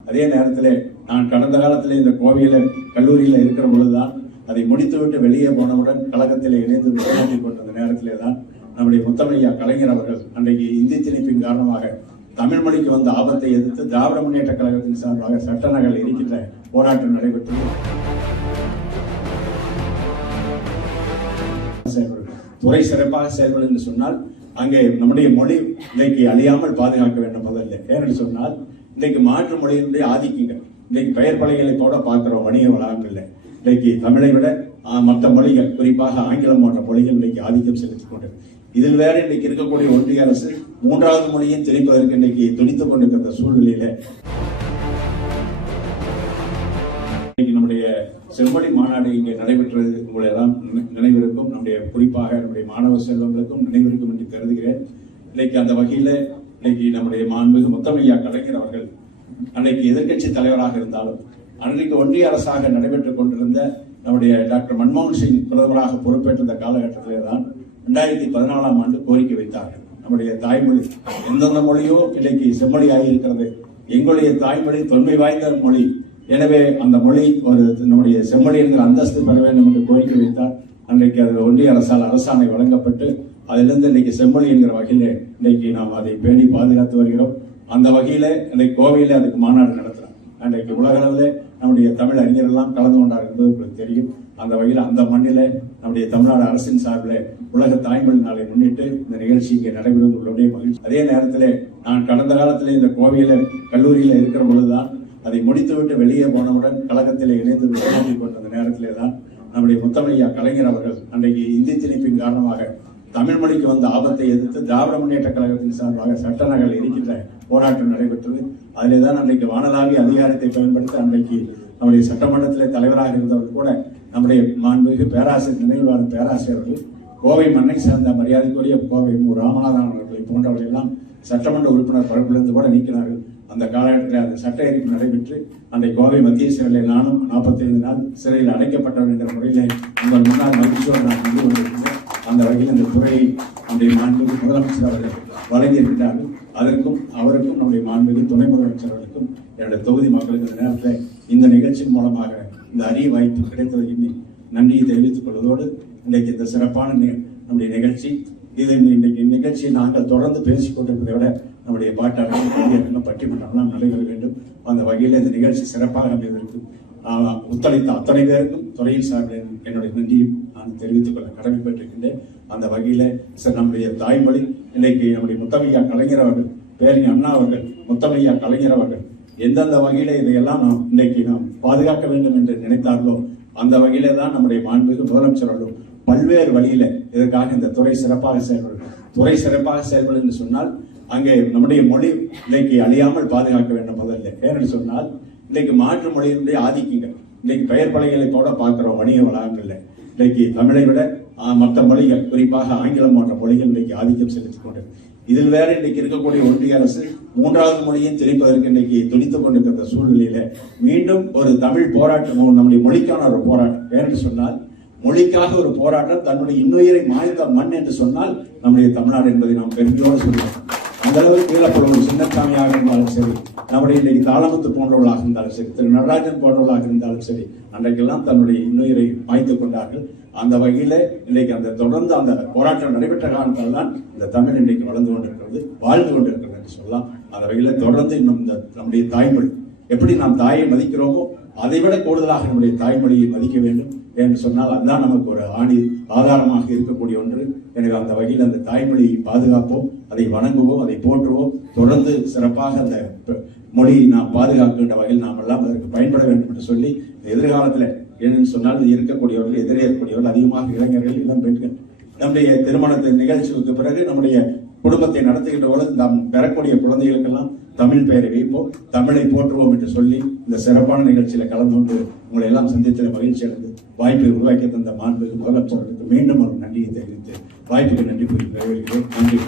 அதே நேரத்தில் நான் கடந்த காலத்தில் இந்த கோவையில் கல்லூரியில் இருக்கிற பொழுதுதான் அதை முடித்துவிட்டு வெளியே போனவுடன் கழகத்தில் இணைந்து விளையாடிக் கொண்ட நேரத்திலே தான் நம்முடைய முத்தமையா கலைஞர் அவர்கள் அன்றைக்கு இந்தி திணிப்பின் காரணமாக தமிழ் மொழிக்கு வந்த ஆபத்தை எதிர்த்து திராவிட முன்னேற்ற கழகத்தின் சார்பாக சட்ட நகல் இருக்கின்ற போராட்டம் நடைபெற்றது. துறை சிறப்பாக செயல்படும் என்று சொன்னால் அங்கே நம்முடைய மொழி இன்றைக்கு அழியாமல் பாதுகாக்க வேண்டும் முதல்ல ஏனென்று சொன்னால் இன்றைக்கு மாற்று மொழியினுடைய ஆதிக்கங்கள். இன்றைக்கு பெயர் பலகைகளை கூட பார்க்கிறோம் வணிக வளாகங்கள்ல இன்றைக்கு தமிழை விட மற்ற மொழிகள் குறிப்பாக ஆங்கிலம் போன்ற மொழிகள் இன்றைக்கு ஆதிக்கம் செலுத்திக் கொண்டு இதில் வேற இன்றைக்கு இருக்கக்கூடிய ஒன்றிய அரசு மூன்றாவது மொழியை திணிப்பதற்கு இன்றைக்கு துடித்துக் கொண்டிருக்கிற சூழ்நிலையில இன்னைக்கு நம்முடைய செம்மொழி மாநாடு இங்கே நடைபெற்றது உங்களை எல்லாம் நினை- நினைவிருக்கும். நம்முடைய குறிப்பாக நம்முடைய மாணவ செல்வங்களுக்கும் நினைவிருக்கும் என்று கருதுகிறேன். இன்னைக்கு அந்த வகையில இன்னைக்கு நம்முடைய மாண்புமிகு முத்தமையா கலைஞர் அவர்கள் அன்னைக்கு எதிர்க்கட்சி தலைவராக இருந்தாலும் அன்றைக்கு ஒன்றிய அரசாக நடைபெற்றுக் கொண்டிருந்த நம்முடைய டாக்டர் மன்மோகன் சிங் பிரதமராக பொறுப்பேற்ற காலகட்டத்திலே தான் ரெண்டாயிரத்தி பதினாலாம் ஆண்டு கோரிக்கை வைத்தார்கள் நம்முடைய தாய்மொழி எந்தெந்த மொழியோ இன்னைக்கு செம்மொழி ஆகியிருக்கிறது எங்களுடைய தாய்மொழி தொன்மை வாய்ந்த மொழி. எனவே அந்த மொழி ஒரு நம்முடைய செம்மொழி என்கிற அந்தஸ்து பெற வேண்டும் என்று கோரிக்கை வைத்தார். அன்றைக்கு அது ஒன்றிய அரசால் அரசாணை வழங்கப்பட்டு அதிலிருந்து இன்னைக்கு செம்மொழி என்கிற வகையிலே இன்னைக்கு நாம் அதை பேணி பாதுகாத்து வருகிறோம். அந்த வகையில் இன்னைக்கு கோவையில் அதுக்கு மாநாடு நடத்துகிறோம் அன்றைக்கு உலக அளவில் நம்முடைய தமிழ் அறிஞர் எல்லாம் கலந்து கொண்டார் என்பது உங்களுக்கு தெரியும். அந்த வகையில் அந்த மண்ணிலே நம்முடைய தமிழ்நாடு அரசின் சார்பில் உலக தாய்மொழி நாளை முன்னிட்டு இந்த நிகழ்ச்சி இங்கே நடைபெறுவது உங்களுடைய மகிழ்ச்சி. அதே நேரத்தில் நான் கடந்த காலத்தில் இந்த கோவையில் கல்லூரியில் இருக்கிற பொழுதுதான் அதை முடித்துவிட்டு வெளியே போனவுடன் கழகத்தில் இணைந்து கொண்ட அந்த நேரத்திலே தான் நம்முடைய முத்தமையா கலைஞர் அவர்கள் அன்றைக்கு இந்தி திணிப்பின் காரணமாக தமிழ் மொழிக்கு வந்த ஆபத்தை எதிர்த்து திராவிட முன்னேற்ற கழகத்தின் சார்பாக சட்ட நகல் இருக்கின்ற போராட்டம் நடைபெற்றது. அதிலே தான் அன்றைக்கு வானலாவிய அதிகாரத்தை பயன்படுத்தி அன்றைக்கு நம்முடைய சட்டமன்றத்திலே தலைவராக இருந்தவர் கூட நம்முடைய மாண்புமிகு பேராசிரியர் நினைவுவாளர் பேராசிரியர் அவர்கள் கோவை மண்ணை சார்ந்த மரியாதைக்குரிய கோவை மு. ராமநாதன் அவர்களை போன்றவர்கள் எல்லாம் சட்டமன்ற உறுப்பினர் பரப்பிலிருந்து கூட நீக்கினார்கள். அந்த காலகட்டத்தில் அந்த சட்ட எரிப்பு நடைபெற்று அந்த கோவை மத்திய சிறையில் நானும் 45 நாள் சிறையில் அடைக்கப்பட்டவர் என்ற முறையிலே உங்கள் முன்னாள் மகிழ்ச்சியோடு நான் வந்து கொண்டிருக்கிறேன். அந்த வகையில் இந்த துறையை நம்முடைய மாண்புமிகு முதலமைச்சர் அவர்கள் வழங்கியிருக்கிறார்கள். அதற்கும் அவருக்கும் நம்முடைய மாண்புமிகு துணை முதலமைச்சர் அவர்களுக்கும் என்னுடைய தொகுதி மக்களுக்கு இந்த நேரத்தில் இந்த நிகழ்ச்சியின் மூலமாக இந்த அரிய வாய்ப்பு கிடைத்ததை எண்ணி நன்றியை தெரிவித்துக் கொள்வதோடு இன்றைக்கு இந்த சிறப்பான நம்முடைய நிகழ்ச்சி இது இன்றைக்கு நிகழ்ச்சியை நாங்கள் தொடர்ந்து பேசிக் கொண்டிருப்பதை விட நம்முடைய பாட்டாளர்கள் பட்டிமன்றம்லாம் நடைபெற வேண்டும். அந்த வகையில் இந்த நிகழ்ச்சி சிறப்பாக அமைவதற்கு ஒத்துழைத்த அத்தனை பேருக்கும் துறையின் சார்பில் என்னுடைய நன்றியை நான் தெரிவித்துக் கொள்ள கடமைப்பட்டிருக்கின்றேன். அந்த வகையில் சார் நம்முடைய தாய்மொழி இன்னைக்கு நம்முடைய முத்தமையா கலைஞர் அவர்கள் பேரின் அண்ணா அவர்கள் முத்தமையா கலைஞர் அவர்கள் எந்தெந்த வகையில இதையெல்லாம் நாம் இன்னைக்கு நாம் பாதுகாக்க வேண்டும் என்று நினைத்தார்களோ அந்த வகையில தான் நம்முடைய மாண்புக்கு முதலமைச்சர் பல்வேறு வழியில இதற்காக இந்த துறை சிறப்பாக செயல்படும் துறை சிறப்பாக செயல்படும் என்று சொன்னால் அங்கே நம்முடைய மொழி இன்னைக்கு அழியாமல் பாதுகாக்க வேண்டும் முதல்ல. ஏன்னு சொன்னால் இன்னைக்கு மாற்று மொழியினுடைய ஆதிக்கங்கள். இன்னைக்கு பெயர் பலகைகளை கூட பார்க்கிறோம் வணிக வளாகங்கள்ல. இன்னைக்கு தமிழை விட மற்ற மொழிகள் குறிப்பாக ஆங்கிலம் போன்ற மொழிகள் இன்னைக்கு ஆதிக்கம் செலுத்திக் கொண்டு இதில் வேற இன்னைக்கு இருக்கக்கூடிய ஒன்றிய அரசு மூன்றாவது மொழியை திணிப்பதற்கு இன்னைக்கு துணித்துக் கொண்டிருக்கிற சூழ்நிலையில மீண்டும் ஒரு தமிழ் போராட்டம் நம்முடைய மொழிக்கான ஒரு போராட்டம். வேறு சொன்னால் மொழிக்காக ஒரு போராட்டம் தன்னுடைய இன்னுயிரை மாய்ந்த மண் என்று சொன்னால் நம்முடைய தமிழ்நாடு என்பதை நாம் பெருமையோடு சொல்லுவோம். அந்த அளவுக்கு ஈழப்படுவோம் சின்னசாமியாக இருந்தாலும் சரி நம்முடைய இன்னைக்கு தாளமுத்து போன்றவர்களாக இருந்தாலும் சரி திரு நடராஜன் போன்றவர்களாக இருந்தாலும் சரி அன்றைக்கெல்லாம் தன்னுடைய இன்னுயிரை மாய்த்து கொண்டார்கள். அந்த வகையில இன்னைக்கு அந்த தொடர்ந்து அந்த போராட்டம் நடைபெற்ற காரணத்தால் தான் இந்த தமிழ் இன்னைக்கு வளர்ந்து கொண்டிருக்கிறது வாழ்ந்து கொண்டிருக்கிறது என்று சொல்லலாம். அந்த வகையில தொடர்ந்து இன்னும் இந்த நம்முடைய தாய்மொழி எப்படி நாம் தாயை மதிக்கிறோமோ அதை விட கூடுதலாக நம்முடைய தாய்மொழியை மதிக்க வேண்டும் என்று சொன்னால் அதுதான் நமக்கு ஒரு ஆணி ஆதாரமாக இருக்கக்கூடிய ஒன்று. எனவே அந்த வகையில் அந்த தாய்மொழியை பாதுகாப்போம் அதை வணங்குவோம் அதை போற்றுவோம். தொடர்ந்து சிறப்பாக அந்த மொழியை நாம் பாதுகாக்கின்ற வகையில் நாம் எல்லாம் அதற்கு பயன்பட வேண்டும் என்று சொல்லி எதிர்காலத்தில் ஏன்னு சொன்னால் இருக்கக்கூடியவர்கள் எதிரே இருக்கக்கூடியவர்கள் அதிகமாக இளைஞர்கள் இளம் பெண்கள். நம்முடைய திருமணத்தின் நிகழ்ச்சிக்கு பிறகு நம்முடைய குடும்பத்தை நடத்துகின்ற பொழுது நாம் பெறக்கூடிய குழந்தைகளுக்கெல்லாம் தமிழ் பெயரை வைப்போம் தமிழை போற்றுவோம் என்று சொல்லி இந்த சிறப்பான நிகழ்ச்சியில கலந்து கொண்டு உங்களை எல்லாம் சந்தித்ததில் மகிழ்ச்சி அடைந்து வாய்ப்பை உருவாக்கி தந்த மாண்பு முதலமைச்சர்களுக்கு மீண்டும் ஒரு நன்றியை தெரிவித்து வாய்ப்புக்கு நன்றி கூறி நன்றி.